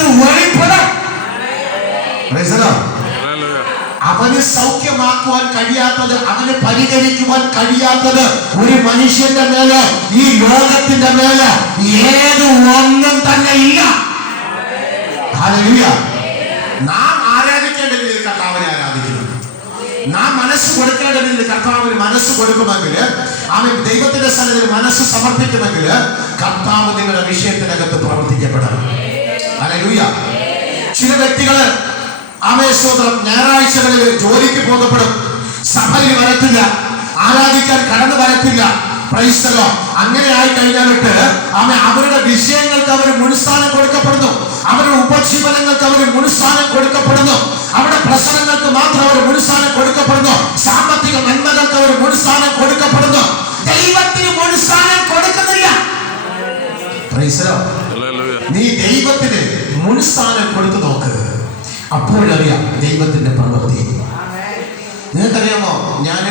ലോകത്ത് വെളിപ്പെടും. അവന് സൗഖ്യമാക്കുവാൻ കഴിയാത്തത്, അവന് പരിഹരിക്കുവാൻ കഴിയാത്തത് ഒരു മനുഷ്യന്റെ മേല്, ഈ ലോകത്തിന്റെ മേല് ഏത് ഒന്നും തന്നെ ഇല്ല. ഹല്ലേലൂയ. നാം ആരാധിക്കേണ്ട രീതിയിൽ കർത്താവിനെ ആരാധിക്കണം. നാം മനസ്സ് കൊടുക്കേണ്ട രീതിയിൽ കർത്താവിന് മനസ്സ് കൊടുക്കുമെങ്കിൽ, അവൻ ദൈവത്തിന്റെ സന്നിധിയിൽ മനസ്സ് സമർപ്പിക്കുമെങ്കിൽ, കർത്താവ് നിങ്ങളുടെ വിഷയത്തിനകത്ത് പ്രവർത്തിക്കപ്പെടണം. ഹല്ലേലൂയ. ചില വ്യക്തികള് ആമേശ്വരം ഞായറാഴ്ചകളിൽ ജോലിക്ക് പോകപ്പെടും, സഭയിൽ വരത്തില്ല, ആരാധിക്കാൻ കടന്നു വരത്തില്ല. പ്രൈസ്തലോ. അങ്ങനെ ആയി കഴിഞ്ഞാലിട്ട് അവരുടെ വിഷയങ്ങൾക്ക് അവർ മുൻസ്ഥാനം കൊടുക്കപ്പെടുന്നു, അവരുടെ ഉപജീവനങ്ങൾക്ക് അവർ മുൻസ്ഥാനം കൊടുക്കപ്പെടുന്നു, അവരുടെ പ്രശ്നങ്ങൾക്ക് മാത്രം അവർ മുൻസ്ഥാനം കൊടുക്കപ്പെടുന്നു, സാമ്പത്തിക നന്മകൾക്ക് അവർ മുൻസ്ഥാനം കൊടുക്കപ്പെടുന്നു. ദൈവത്തിന് മുൻസ്ഥാനം കൊടുക്കുന്നില്ല. പ്രൈസ്തലോ. നീ ദൈവത്തിന് മുൻസ്ഥാനം കൊടുത്തു നോക്ക്, അപ്പോഴറിയാം ദൈവത്തിന്റെ പ്രവൃത്തി. നിങ്ങൾക്കറിയാമോ, ഞാൻ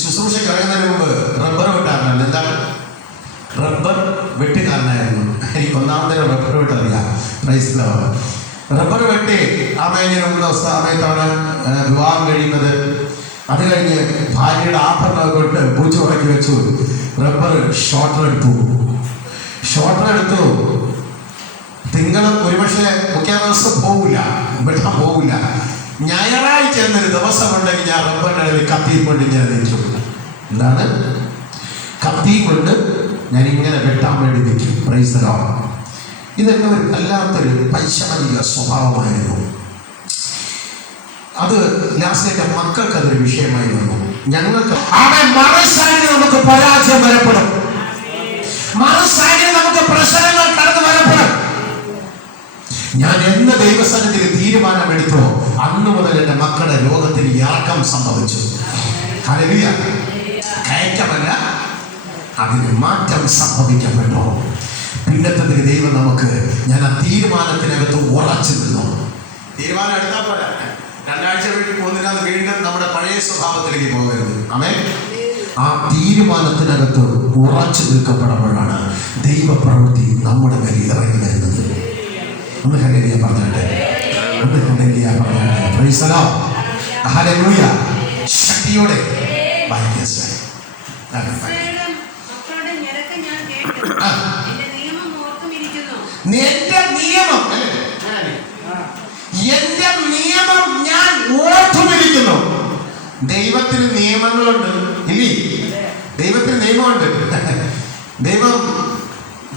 ശുശ്രൂഷയ്ക്ക് ഇറങ്ങുന്നതിന് മുമ്പ് റബ്ബർ വെട്ടാറുണ്ട്. എന്താണ്? റബ്ബർ വെട്ടുകാരനായിരുന്നു. എനിക്ക് ഒന്നാമത്തെ റബ്ബർ വെട്ടറിയാം. പ്രൈസ്തലോ. റബ്ബർ വെട്ടി അമ്മയുടെ ദിവസം സമയത്താണ് വിവാഹം കഴിയുന്നത്. അത് കഴിഞ്ഞ് ഭാര്യയുടെ ആഭരണമൊക്കെ ഇട്ട് പൂച്ച ഉറക്കി വെച്ചു. റബ്ബർ ഷോർട്ടർ എടുത്തു. തിങ്കളും ഒരുപക്ഷെ മുഖ്യ ദിവസം പോവില്ല, വെട്ടാൻ പോവില്ല. ഞായറാഴ്ച എന്നൊരു ദിവസം ഉണ്ടെങ്കിൽ ഞാൻ റബ്ബറിനിടയിൽ കത്തിയും കൊണ്ട് ഞാൻ നിൽക്കും. എന്താണ്? കത്തിയും കൊണ്ട് ഞാൻ ഇങ്ങനെ വെട്ടാൻ വേണ്ടി നിൽക്കും. Praise the Lord. ഇതൊക്കെ ഒരു വല്ലാത്തൊരു പൈശാചിക സ്വഭാവമായിരുന്നു. അത് ലാസ്റ്റേറ്റ് മക്കൾക്ക് അതൊരു വിഷയമായി വന്നു. ഞങ്ങൾക്ക് മറുസൈഡിൽ നമുക്ക് പരാജയം വരപ്പെടും, മറുസൈഡിൽ നമുക്ക് പ്രശ്നങ്ങൾ കടന്നു വരപ്പെടും. ഞാൻ എന്ന് ദൈവസന്നിധിയിൽ തീരുമാനമെടുത്തോ അന്ന് മുതൽ എൻ്റെ മക്കളുടെ രോഗത്തിന് ഇറക്കം സംഭവിച്ചു. ഹല്ലേലൂയ. കയറ്റമല്ല, അതിന് മാറ്റം സംഭവിക്കപ്പെട്ടു. പിന്നത്തെ ദൈവം നമുക്ക്, ഞാൻ ആ തീരുമാനത്തിനകത്ത് ഉറച്ചു നിന്നു. തീരുമാനം എടുത്താൽ പോലെ 2 ആഴ്ച വീട്ടിൽ പോകുന്നില്ലാതെ വീണ്ടും നമ്മുടെ പഴയ സ്വഭാവത്തിലേക്ക് പോകരുത്. ആമേൻ. ആ തീരുമാനത്തിനകത്ത് ഉറച്ചു നിൽക്കപ്പെടുമ്പോഴാണ് ദൈവപ്രവൃത്തി നമ്മുടെ മേൽ ഇറങ്ങി വരുന്നത്. ഒന്ന് ഹല്ലേലൂയ പറഞ്ഞാട്ടെ, ഒന്ന് ഹല്ലേലൂയ പറഞ്ഞാട്ടെ. Praise the Lord. ഹല്ലേലൂയ. ശക്തിയോടെ എന്റെ നിയമം ഞാൻ ഓർത്തുമിരിക്കുന്നു. ദൈവത്തിന് നിയമങ്ങളുണ്ട് ഇല്ലേ? ദൈവത്തിന് നിയമമുണ്ട്. ദൈവം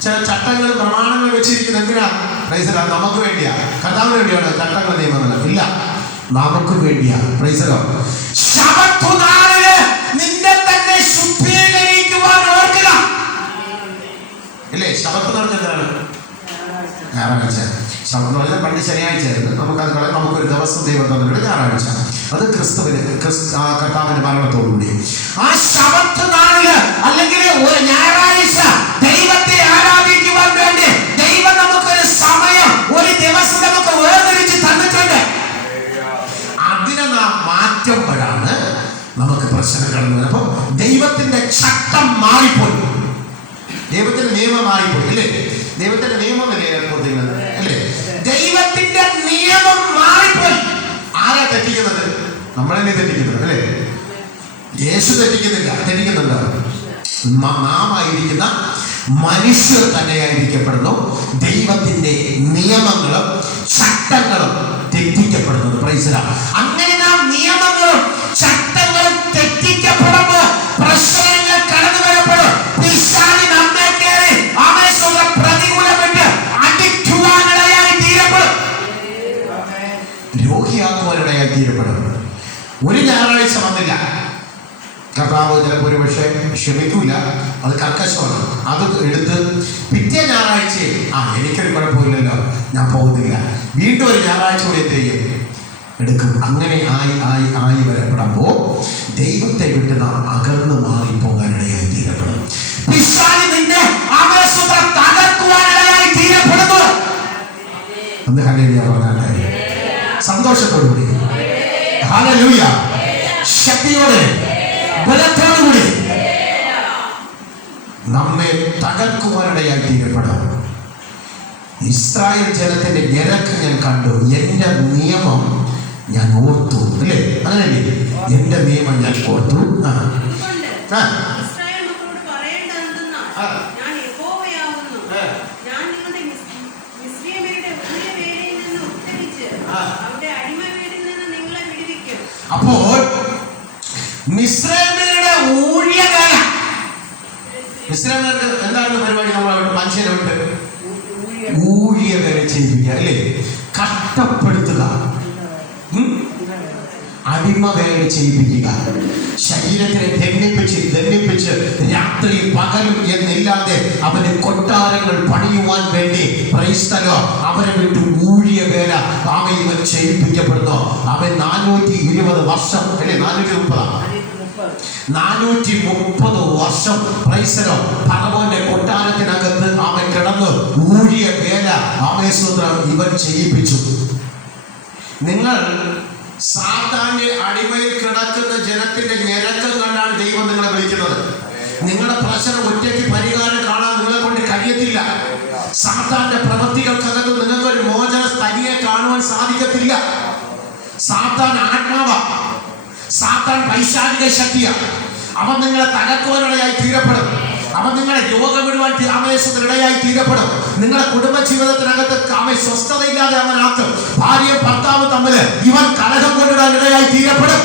ചില ചട്ടങ്ങൾ പ്രമാണങ്ങൾ വെച്ചിരിക്കുന്നത് എന്തിനാ? Praise the Lord. നമുക്ക് വേണ്ടിയാ? കർത്താവിന് വേണ്ടിയാണ് ചട്ടങ്ങൾ നിയമങ്ങൾ? ഇല്ല, നമുക്ക് വേണ്ടിയാ. Praise the Lord. ശബത്ത് നാളില് നിന്നെ തന്നെ ശുദ്ധീകരിക്കുവാൻ ഓർക്കുക. ഇല്ലേ? ശബത്ത് എന്ന് പറഞ്ഞാൽ ഞായറാഴ്ച. ശബത്ത് എന്ന് പറഞ്ഞാൽ പണ്ട് ശനിയാഴ്ചയായിരുന്നു. നമുക്കൊരു ദിവസം ദൈവം തന്നിട്ടുണ്ട്, ഞായറാഴ്ച. അത് കർത്താവിന്റെ മരണത്തോടുകൂടി ആ ശബത്ത് നാളില് അല്ലെങ്കിൽ ഒരു ഞായറാഴ്ച ദൈവത്തെ ആരാധിക്കുവാൻ വേണ്ടി ദൈവം നമുക്കൊരു സമയം, ഒരു ദിവസം നമുക്ക് വേർതിരിച്ച് തന്നിട്ടുണ്ട്. അതിനെ നാം മാറ്റുമ്പോഴാണ് നമുക്ക് പ്രശ്നം കടന്നു വരുന്നത്. അപ്പൊ ദൈവത്തിന്റെ ചട്ടം മാറിപ്പോയി, ദൈവത്തിന്റെ നിയമം മാറിപ്പോയി. അല്ലേ? ദൈവത്തിന്റെ നിയമം അല്ലേ അല്ലേ? ദൈവത്തിന്റെ നിയമം മാറിപ്പോയി. ആരാ തെറ്റിക്കുന്നത്? നമ്മളെന്നെ തെറ്റിക്കുന്നത്. അല്ലേ? യേശു തെറ്റിക്കുന്നില്ല. നാം ആയിരിക്കുന്ന മനുഷ്യർ തന്നെയായിരിക്കപ്പെടുന്നു. ദൈവത്തിന്റെ നിയമങ്ങളും ചട്ടങ്ങളും തെറ്റിക്കപ്പെടുന്നത്. Praise the Lord. അങ്ങനെ നാം നിയമങ്ങളും ചട്ടങ്ങളും തെറ്റിക്കപ്പെടുമ്പോൾ പ്രശ്നങ്ങൾ കടന്നു വരപ്പെടും. പിശാച് നമ്മെ കയറി പ്രതികൂലപ്പെട്ട് അടിക്കുവാനിടയായി തീരപ്പെടും, രോഗിയാക്കുവാനിടയായി തീരപ്പെടും. ഒരു ഞായറാഴ്ച വന്നില്ല, കർത്താവ് ചിലപ്പോൾ ഒരു പക്ഷേ ക്ഷമിക്കൂല, അത് കർക്കശമാണ്. അത് എടുത്ത് പിറ്റേ ഞായറാഴ്ച എനിക്കൊരു കുഴപ്പമില്ലല്ലോ, ഞാൻ പോകുന്നില്ല, വീണ്ടും ഒരു ഞായറാഴ്ച കൂടി എന്ത് ചെയ്യും? എടുക്കും. അങ്ങനെ ആയി വരപ്പെടുമ്പോൾ ദൈവത്തെ വിട്ട് നാം അകർന്നു മാറിപ്പോകാനിടയായി തീരപ്പെടും. ഒന്ന് ഹല്ലേലൂയ പറഞ്ഞാൽ സന്തോഷത്തോടുകൂടി, ഹല്ലേലൂയ, ശക്തിയോടെ, ബലത്തോടുകൂടി നമ്മെ തകർക്കുവാനിടയായി തീരപ്പെടാം. ഇസ്രായേൽ ജനത്തിന്റെ ഞരക്ക് ഞാൻ കണ്ടു, എന്റെ നിയമം ഞാൻ ഓർത്തു. അല്ലേ? അങ്ങനല്ലേ? എന്റെ നിയമം ഞാൻ ഓർത്തു. അപ്പോൾ മിസ്രൈമ്യരുടെ ഊഴിയകാല, മിസ്രൈമ്യർക്ക് എന്താണ് പരിപാടി? നമ്മൾ മനുഷ്യരുണ്ട് ഊഴിയകാല ചെയ്യിപ്പിക്കുക, അല്ലേ? കഷ്ടപ്പെടുത്തുക, അടിമവേല ചെയ്യിപ്പിക്കുക, ശരീരത്തിനെ ദണ്ഡിപ്പിച്ച് രാത്രി പകലും എന്നില്ലാതെ അവന് കൊട്ടാരങ്ങൾ പണിയുവാൻ വേണ്ടി അവരെ വിട്ട് ഊഴിയ വേല ഇവൻ ചെയ്യിപ്പിക്കപ്പെടുന്നു. അവൻ 420 വർഷം, അല്ലെ 430 വർഷം ഫറവോന്റെ കൊട്ടാരത്തിനകത്ത് അവൻ കിടന്ന് ഊഴിയ വേല ഇവൻ ചെയ്യിപ്പിച്ചു. നിങ്ങൾ സാത്താന്റെ അടിമയിൽ കിടക്കുന്ന ജനത്തിന്റെ ഞരക്കം കണ്ടാണ് ദൈവം നിങ്ങളെ വിളിക്കുന്നത്. നിങ്ങളുടെ പ്രശ്നം ഒറ്റയ്ക്ക് പരിഹാരം കാണാൻ നിങ്ങളെ കൊണ്ട് കഴിയത്തില്ല. സാത്താന്റെ പ്രവൃത്തികൾക്കകത്ത് നിങ്ങൾക്കൊരു മോചന സ്ഥലിയെ കാണുവാൻ സാധിക്കത്തില്ല. സാത്താൻ ആത്മാവ, സാത്താൻ പൈശാചിക ശക്തിയ. അവൻ നിങ്ങളെ തകർക്കുവാനിടയായി തീരപ്പെടും. അവൻ നിങ്ങളെ രോഗമിടുവാൻ ആവേശത്തിനിടയായി തീരപ്പെടും. നിങ്ങളുടെ കുടുംബ ജീവിതത്തിനകത്ത് സ്വസ്ഥതയില്ലാതെ അവനാക്കും. ഭാര്യയും ഭർത്താവും തമ്മിൽ ഇവൻ കലഹം കൊണ്ടിടാൻ ഇടയായി തീരപ്പെടും.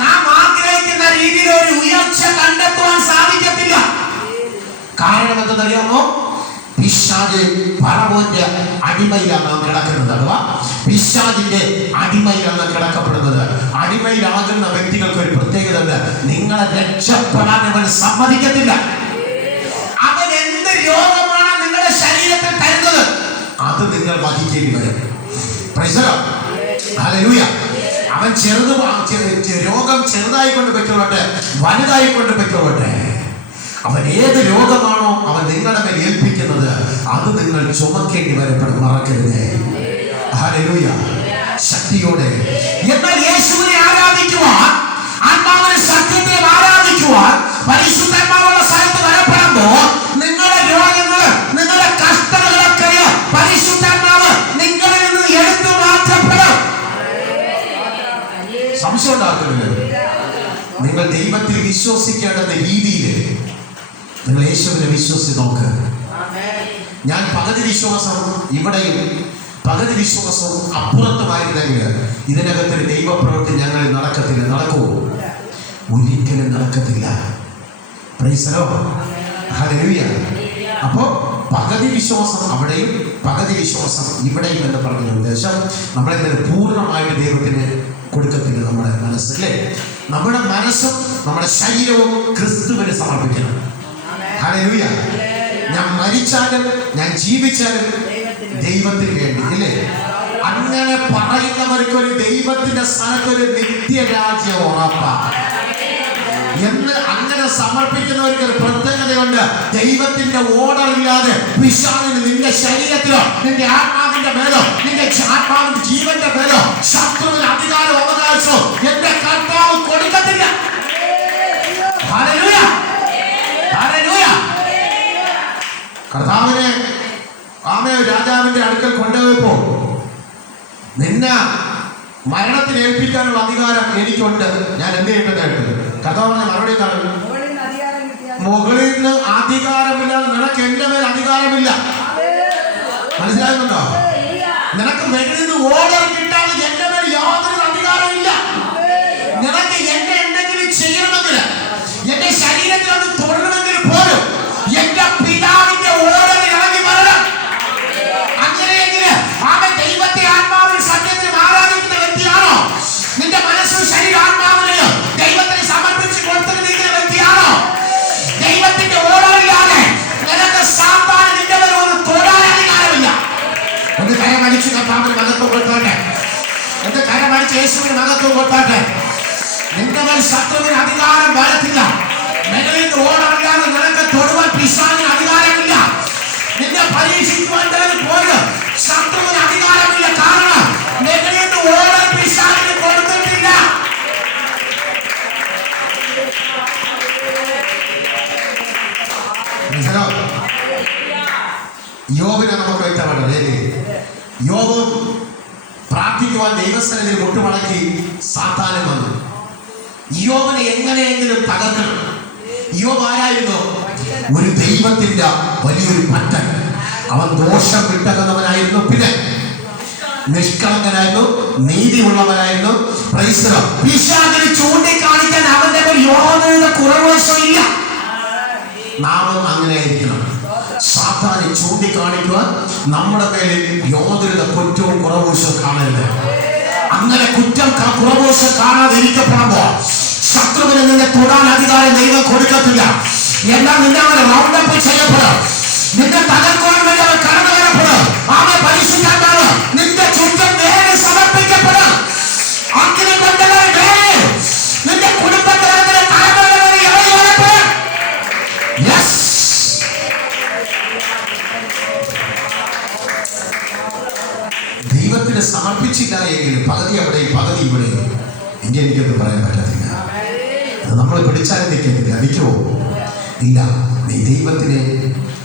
നാം ആഗ്രഹിക്കുന്ന രീതിയിൽ ഒരു ഉയർച്ച കണ്ടെത്തുവാൻ സാധിക്കത്തില്ല. കാരണം എന്തെന്നറിയാമോ? പിശാച് ഫറവോന്റെ അടിമയിലാണ് നാം കിടക്കുന്നത്. അഥവാ പിശാചിന്റെ അടിമയിലാണ് കിടക്കപ്പെടുന്നത്. അടിമയിലാകുന്ന വ്യക്തികൾക്ക് ഒരു പ്രത്യേകത ഉണ്ട്. നിങ്ങളെ രക്ഷപ്പെടാൻ അവൻ സമ്മതിക്കത്തില്ല. അവൻ എന്ത് രോഗമാണ് നിങ്ങളുടെ ശരീരത്തിൽ തരുന്നത് അത് നിങ്ങൾ വഹിക്കേണ്ടി വരും. ഹല്ലേലൂയ. അവൻ രോഗം ചെറുതായിക്കൊണ്ട് പറ്റുള്ളട്ടെ, വലുതായിക്കൊണ്ട് പറ്റുള്ളട്ടെ, അവൻ ഏത് രോഗമാണോ അവൻ നിങ്ങളുടെ മേൽ ഏൽപ്പിക്കുന്നത് അത് നിങ്ങൾ ചുമക്കേണ്ടി വരപ്പെടും. മറക്കരുതേ. ഹല്ലേലൂയ. ശക്തിയോടെ. എന്നാൽ യേശുവിനെ ആരാധിക്കുവാൻ, ആത്മാവിനെ സത്യത്തെ ആരാധിക്കുവാൻ പരിശുദ്ധാത്മാവുള്ള സ്ഥലത്ത് വരപ്പെടുമ്പോൾ നിങ്ങളുടെ രോഗങ്ങൾ, നിങ്ങളുടെ കഷ്ടതകളൊക്കെ പരിശുദ്ധാത്മാവ് നിങ്ങളിൽ നിന്ന് എടുത്തു മാറ്റപ്പെടും. സംശയം ഉണ്ടാക്കുന്നില്ല. നിങ്ങൾ ദൈവത്തിൽ വിശ്വസിക്കേണ്ടുന്ന രീതിയിൽ നിങ്ങൾ യേശുവിനെ വിശ്വസിച്ച് നോക്ക്. ഞാൻ പകുതി വിശ്വാസം ഇവിടെയും പകുതി വിശ്വാസവും അപ്പുറത്തുമായിരുന്നെങ്കിൽ ഇതിനകത്തൊരു ദൈവപ്രവൃത്തി ഞങ്ങളിൽ നടക്കത്തില്ല. നടക്കുമോ? ഒരിക്കലും നടക്കത്തില്ല. Praise the Lord. ഹല്ലേലൂയ. അപ്പോ പകുതി വിശ്വാസം അവിടെയും പകുതി വിശ്വാസം ഇവിടെയും എന്ന് പറഞ്ഞ ഉദ്ദേശം നമ്മളെന്തായാലും പൂർണ്ണമായിട്ട് ദൈവത്തിന് കൊടുക്കത്തില്ല. നമ്മുടെ മനസ്സല്ലേ, നമ്മുടെ മനസ്സും നമ്മുടെ ശരീരവും ക്രിസ്തുവിന് സമർപ്പിക്കണം. ഹല്ലേലൂയ. ഞാൻ മരിച്ചാലും ഞാൻ ജീവിച്ചാലും ദൈവത്തിന് വേണ്ടി, അല്ലേ? അങ്ങനെ പറയുന്നവർക്കൊരു ദൈവത്തിന്റെ സ്ഥലത്തൊരു നിത്യരാജ്യം ഉറപ്പാണ് എന്ന് അങ്ങനെ സമർപ്പിക്കുന്നവർക്ക് ഒരു പ്രത്യേകതയുണ്ട്. ദൈവത്തിന്റെ ഓർഡർ ഇല്ലാതെ പിശാചിന് നിന്റെ ശരീരത്തിലോ നിന്റെ ആത്മാവിന്റെ മേലോ നിന്റെ ആത്മാവിന്റെ ജീവന്റെ മേലോ ശത്രുവിന് അധികാരം അവകാശമോ എന്റെ കർത്താവ് കൊടുക്കത്തില്ല. ഹല്ലേലൂയ. ഹല്ലേലൂയ. കർത്താവിനെ രാജാവിന്റെ അടുക്കൽ കൊണ്ടുപോയപ്പോ നിന്നെ മരണത്തിന് ഏൽപ്പിക്കാനുള്ള അധികാരം എനിക്കുണ്ട്, ഞാൻ എന്ത് ചെയ്യേണ്ടതായിട്ട്? കർത്താവിന്റെ മറുപടി എന്താണ്? മുകളിൽ നിന്ന് അധികാരമില്ലാതെ നിനക്ക് എന്റെ മേൽ അധികാരമില്ല. മനസ്സിലാകുന്നുണ്ടോ? നിനക്ക് മുകളിൽ നിന്ന് ഓർഡർ കിട്ടാതെ എന്റെ മേൽ യാതൊരു അധികാരമില്ല. നിനക്ക് എന്നെ എന്തെങ്കിലും ചെയ്യണമെങ്കിൽ, എന്റെ ശരീരത്തിൽ അത് തൊടണമെങ്കിൽ പോലും എന്റെ പിതാവിന്റെ ഓർഡർ ഇറങ്ങി വരണം. അങ്ങനെയെങ്കിൽ അവൻ ദൈവത്തെ ആത്മാവിന് സത്യത്തിൽ ആരാധിക്കുന്ന വ്യക്തിയാണോ? നിന്റെ മനസ്സും ശരീരം ആത്മാവിനെയോ ദൈവത്തിന് സമർപ്പിച്ച് കൊടുത്തിരിക്കുന്ന വ്യക്തിയാണോ? ദൈവത്തിന്റെ ഓർഡറില്ലാതെ നിനക്ക് സാത്താൻ നിന്റെ മേൽ ഒരു തൊടാൻ അധികാരമില്ല. ഒന്ന് കരമടിച്ച് കർത്താവിന് മഹത്വം കൊടുത്താട്ടെ. എന്ത് കരമടിച്ച് യേശുവിന് മഹത്വം കൊടുത്താട്ടെ. നിന്റെ മേൽ ശത്രുവിന് അധികാരം വരത്തില്ല. നിങ്ങളിൽ ഓർഡറില്ലാതെ നിനക്ക് തൊടുവാൻ പിശാചിന് അധികാരമില്ല. നിന്നെ പരീക്ഷിക്കുവാൻ പോലും ശത്രുവിന് അധികാരമില്ല. കാരണം നിങ്ങളിൽ ഓർഡർ പിശാചിന് കൊടുത്തിട്ടില്ല. യോബിനെ നമുക്ക് വ്യക്തമാണ്. യോബ് പ്രാർത്ഥിക്കുവാൻ ദൈവസ്ഥനിൽ മുട്ടുമടക്കി സാത്താനും വന്നു. യോബിനെ എങ്ങനെയെങ്കിലും തകർക്കണം. യോബ് ആരായിരുന്നു? ഒരു ദൈവത്തിന്റെ വലിയൊരു പറ്റൻ. അവൻ ദോഷം വിട്ടകന്നവനായിരുന്നു, പിന്നെ നിഷ്കളങ്കനായിരുന്നു, നീതിയുള്ളവനായിരുന്നു. പിശാചിനെ ചൂണ്ടിക്കാണിക്കാൻ അവന്റെ യാതൊരു കുറവശവും ഇല്ല. നാമം അങ്ങനെ ആയിരിക്കണം. സാത്താനെ ചൂണ്ടിക്കാണിക്കുവാൻ നമ്മുടെ മേലിൽ യാതൊരു കുറ്റവും കുറവശവും കാണരുത്. അങ്ങനെ കുറ്റം കുറവശം കാണാതെ ഇരിക്കപ്പെടുമ്പോ ശത്രുവിന് നിന്നെ തൊടാൻ അധികാരം ദൈവം കൊടുക്കത്തില്ല. എല്ലാം നിന്നെ അവനെ റൗണ്ടപ്പ് ചെയ്യപ്പെടും. നിന്നെ തകർക്കുവാൻ വേണ്ടി അവൻ കടന്നു വരപ്പെടും. അവനെ പരിശുദ്ധാത്മാവ് നിന്റെ ചുറ്റും വേറെ സമർപ്പിക്കപ്പെടും. അങ്ങനെ കൊണ്ടുവരെ വേറെ നിന്റെ കുടുംബത്തിലെ തലമുറ വരെ ഇറങ്ങി വരപ്പെടും. ദൈവത്തിന് സമർപ്പിച്ചില്ല എങ്കിലും പകുതി അവിടെ പകുതി ഇവിടെ എനിക്കൊന്നും പറയാൻ പറ്റത്തില്ല. അത് നമ്മൾ പിടിച്ചാലും നിൽക്കുന്നില്ല, അടിക്കുമോ? ഇല്ല. നീ ദൈവത്തിന്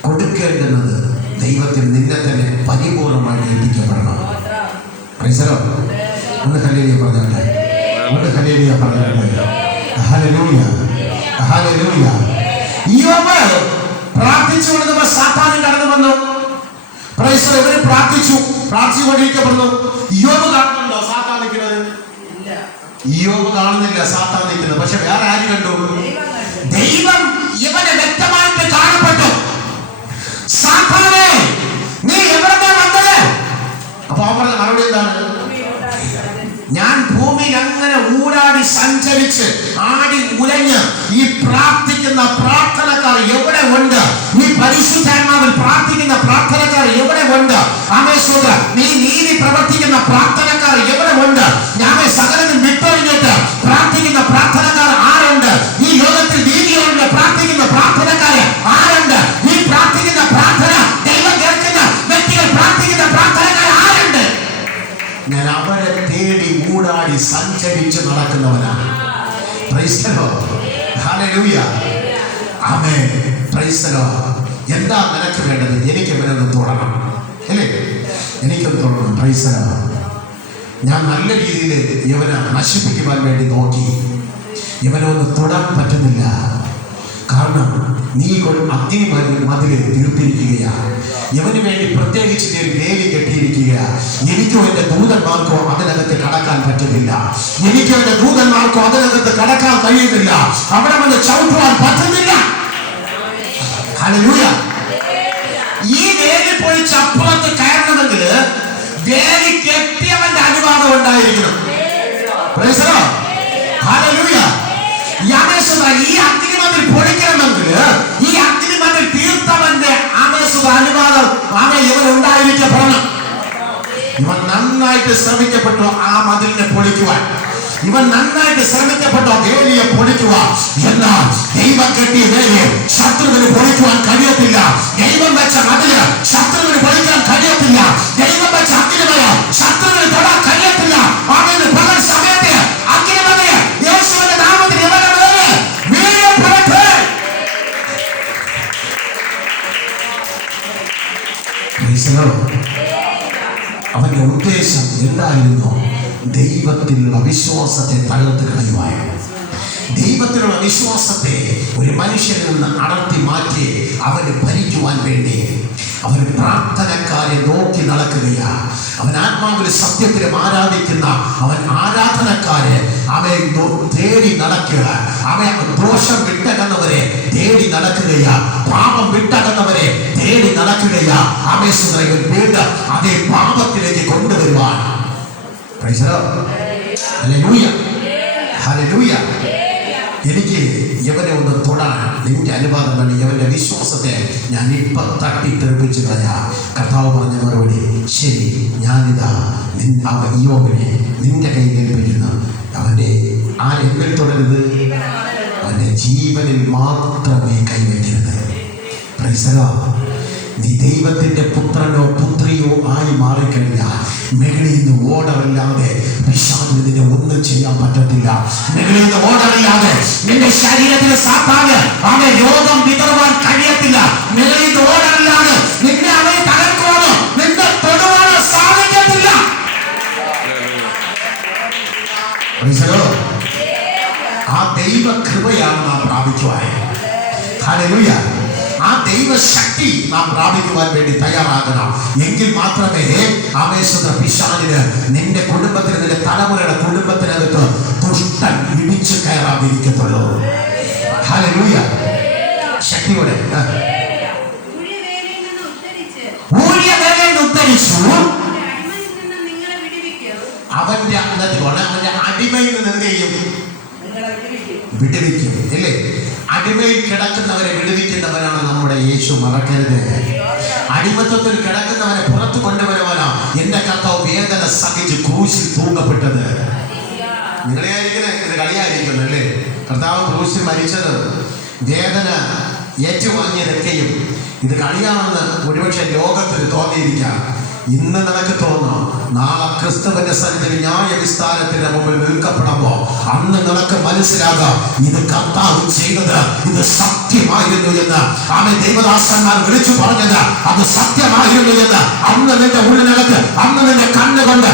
കൊടുക്കേണ്ടുന്നത് ദൈവത്തിന് നിന്നെ തന്നെ പരിപൂർണമായി ഏൽപ്പിക്കപ്പെടണം. ഒന്ന് ഹല്ലേലൂയ പറഞ്ഞാട്ടെ, ഒന്ന് ഹല്ലേലൂയ പറഞ്ഞാട്ടെ. Hallelujah, hallelujah. യോബ് പ്രാർത്ഥിച്ചുകൊണ്ടിരുന്നപ്പോൾ സാത്താൻ കടന്നു വന്നു. ഇവര് പ്രാർത്ഥിച്ചുകൊണ്ടിരിക്കപ്പെടുന്നു. യോബ് കാണുന്നുണ്ടോ സാത്താൻ നിൽക്കുന്നത്? യോബ് കാണുന്നില്ല സാത്താൻ നിൽക്കുന്നത്. പക്ഷെ വേറെ ആര് കണ്ടു? ദൈവം ഇവനെ വ്യക്തമായിട്ട് കാണപ്പെട്ടു. സാത്താനെ, നീ എവിടെ വന്നത്? അപ്പൊ അവൻ പറഞ്ഞ മറുപടി എന്താണ്? ഞാൻ ഭൂമിയിൽ അങ്ങനെ ഊടാടി സഞ്ചരിച്ച് ആടി ഉലഞ്ഞ് ഈ പ്രാർത്ഥിക്കുന്ന പ്രാർത്ഥനക്കാർ എവിടെ ഉണ്ട്? നീ പരിശുദ്ധാത്മാവിൽ പ്രാർത്ഥിക്കുന്ന പ്രാർത്ഥനക്കാർ എവിടെ ഉണ്ട്? ആമേശ്വര, നീ നീതി പ്രവർത്തിക്കുന്ന പ്രാർത്ഥനക്കാർ എവിടെ ഉണ്ട്? ഞാൻ സകലനും വിട്ടൊഴിഞ്ഞിട്ട് പ്രാർത്ഥിക്കുന്ന പ്രാർത്ഥനക്കാർ ആരുണ്ട്? ഈ ലോകത്തിൽ നീതിയോടെ പ്രാർത്ഥിക്കുന്ന പ്രാർത്ഥനക്കാർ ആരുണ്ട്? ഈ പ്രാർത്ഥിക്കുന്ന പ്രാർത്ഥന ദൈവം കേൾക്കുന്ന വ്യക്തികൾ പ്രാർത്ഥിക്കുന്ന പ്രാർത്ഥനക്കാർ ആരുണ്ട്? ഞാൻ അവരെ തേടി ഊടാടി സഞ്ചരിച്ച് നടക്കുന്നവനാണ്. എന്താ നിനക്ക് വേണ്ടത്? എനിക്ക് ഇവനൊന്ന് തൊടണം, അല്ലേ? എനിക്കൊന്ന് തൊടണം. ഞാൻ നല്ല രീതിയിൽ ഇവനെ നശിപ്പിക്കുവാൻ വേണ്ടി നോക്കി. ഇവനൊന്ന് തൊടാൻ പറ്റുന്നില്ല. കാരണം നീ അഗ്നി മതിൽ തീർത്തിരിക്കുകയാണ്. ഇവന് വേണ്ടി പ്രത്യേകിച്ച് നീ ഒരു വേലി കെട്ടിയിരിക്കുകയാണ്. എനിക്കോ എന്റെ ദൂതന്മാർക്കോ അതിനകത്ത് കടക്കാൻ പറ്റുന്നില്ല. എനിക്കോ എന്റെ ദൂതന്മാർക്കോ അതിനകത്ത് കടക്കാൻ കഴിയുന്നില്ല. അവിടെ വന്ന് ചവിട്ടുവാൻ പറ്റുന്നില്ല. ഹല്ലേലൂയ. ഈ വേലി പോയി ചപ്പുറത്ത് കയറണമെങ്കിൽ വേലി കെട്ടിയവന്റെ അനുവാദം ഉണ്ടായിരിക്കണം. ഹല്ലേലൂയ. ഈ അഗ്നിമതിൽ പൊളിക്കണമെങ്കിൽ ഈ അഗ്നിമതിൽ തീർത്തവന്റെ അനുവാദം ഇവൻ ഉണ്ടായിരിക്കപ്പെടണം. ഇവൻ നന്നായിട്ട് ശ്രമിക്കപ്പെട്ടു ആ മതിലിനെ പൊളിക്കുവാൻ. ഇവൻ നന്നായിട്ട് ശ്രമിക്കപ്പെട്ടോ വേലിയെ പൊളിക്കുവാൻ. എന്നാൽ ദൈവം കെട്ടിയ വേലിയെ ശത്രുവിന് പൊളിക്കുവാൻ കഴിയത്തില്ല. ദൈവം വെച്ച മതില് ശത്രുവിന് പൊളിക്കാൻ കഴിയത്തില്ല. ദൈവം വെച്ച അഗ്നിമയ ശത്രുവിന് തൊടാൻ കഴിയത്തില്ല. അവന് പകൽ സമയത്ത് അഗ്നിമയ യേശുവിന്റെ നാമത്തിൽ ഇവനെ വീഴപ്പെടട്ടെ. അവന്റെ ഉദ്ദേശം എന്തായിരുന്നു? ദൈവത്തിലുള്ള വിശ്വാസത്തെ തകർത്ത് കളയുവായിരുന്നു. ദൈവത്തിലുള്ള വിശ്വാസത്തെ ഒരു മനുഷ്യനിൽ നിന്ന് അടർത്തി മാറ്റി അവന് ഭരിക്കുവാൻ വേണ്ടി അവൻ പ്രാർത്ഥനക്കാരെ നോക്കി നടക്കുകയാ. അവൻ ആത്മാവിൽ സത്യത്തിലും ആരാധിക്കുന്ന അവൻ ആരാധനക്കാരെ അവൻ തേടി നടക്കുക. അവൻ ദോഷം വിട്ടകന്നവരെ തേടി നടക്കുകയാ. പാപം വിട്ടകന്നവരെ തേടി നടക്കുകയാ. അവൻ വീണ്ടും അതേ പാപത്തിലേക്ക് കൊണ്ടുവരുവാൻ. Hallelujah, hallelujah. എനിക്ക് ഇവനെ ഒന്ന് തൊടാൻ നിന്റെ അനുവാദം വേണ്ടി ഇവന്റെ വിശ്വാസത്തെ ഞാൻ ഇപ്പം തട്ടിത്തെറിപ്പിച്ച് കളയാ. കർത്താവ് പറഞ്ഞ മറുപടി, ശരി, ഞാനിതാ യോബിനെ നിന്റെ കയ്യിൽ ഏൽപ്പിക്കുന്നു. അവന്റെ ആരെങ്കിൽ തുടരുത്, അവന്റെ ജീവനിൽ മാത്രമേ കൈവയ്ക്കരുത്. നീ ദൈവത്തിന്റെ പുത്രനോ പുത്രിയോ ആയി മാറിക്കഴിഞ്ഞാൽ മുകളിൽ നിന്ന് ഓർഡറില്ലാതെ പിശാചിനെ ഒന്നും ചെയ്യാൻ പറ്റത്തില്ല. മുകളിൽ നിന്ന് ഓർഡറില്ലാതെ നിന്റെ ശരീരത്തിന് സാത്താന് അവൻ രോഗം വിതറുവാൻ കഴിയത്തില്ല. മുകളിൽ നിന്ന് ഓർഡറില്ലാതെ നിന്നെ അവൻ ഹല്ലേലൂയ. ആ ദൈവശക്തി നാം പ്രാപിക്കുവാൻ വേണ്ടി തയ്യാറാകണം. എങ്കിൽ മാത്രമേ ആവേശത പിശാചിന് നിന്റെ കുടുംബത്തിന്, നിന്റെ തലമുറയുടെ കുടുംബത്തിനകത്ത് ദുഷ്ടൻ ഇടിച്ചു കയറാതിരിക്കത്തുള്ളൂ. ഹല്ലേലൂയ. ശക്തിയോടെ ഉത്തരിച്ചു അവന്റെ അവന്റെ അടിമയിൽ നിന്ന് എന്ത് ചെയ്യും? വിടുവിക്കും. ഇല്ലേ? അടിമയിൽ കിടക്കുന്നവരെ വിടുവിക്കുന്നവരാണ് നമ്മുടെ യേശു. മറക്കരുത്. അടിമത്വത്തിൽ കിടക്കുന്നവരെ പുറത്തു കൊണ്ടുവരുവാനാ എന്റെ കർത്താവ് വേദന സഹിച്ച് ക്രൂശിൽ തൂങ്ങപ്പെട്ടത്. നിങ്ങളെ ആയിരിക്കുന്നത്, ഇത് കളിയായിരിക്കുന്നു അല്ലേ? കർത്താവ് ക്രൂശിൽ മരിച്ചത്, വേദന ഏറ്റുവാങ്ങിയതൊക്കെയും ഇത് കളിയാണെന്ന് ഒരുപക്ഷെ ലോകത്തിന് തോന്നിയിരിക്കാം. ഇന്ന് നിനക്ക് തോന്നാം, നാളെ ക്രിസ്തുവിന്റെ സന്നിധിയിൽ ന്യായ വിസ്താരത്തിന്റെ മുമ്പിൽ നിൽക്കപ്പെടുമ്പോ അന്ന് നിനക്ക് മനസ്സിലാകാം ഇത് കർത്താവ് ചെയ്തത്, ഇത് സത്യമായിരുന്നു എന്ന്. ആമേൻ. ദൈവദാസന്മാർ വിളിച്ചു പറഞ്ഞത് അത് സത്യമായിരുന്നു എന്ന്. അന്ന് നിന്റെ ഉള്ളിനകത്ത്, അന്ന് നിന്റെ കണ്ണുകൊണ്ട്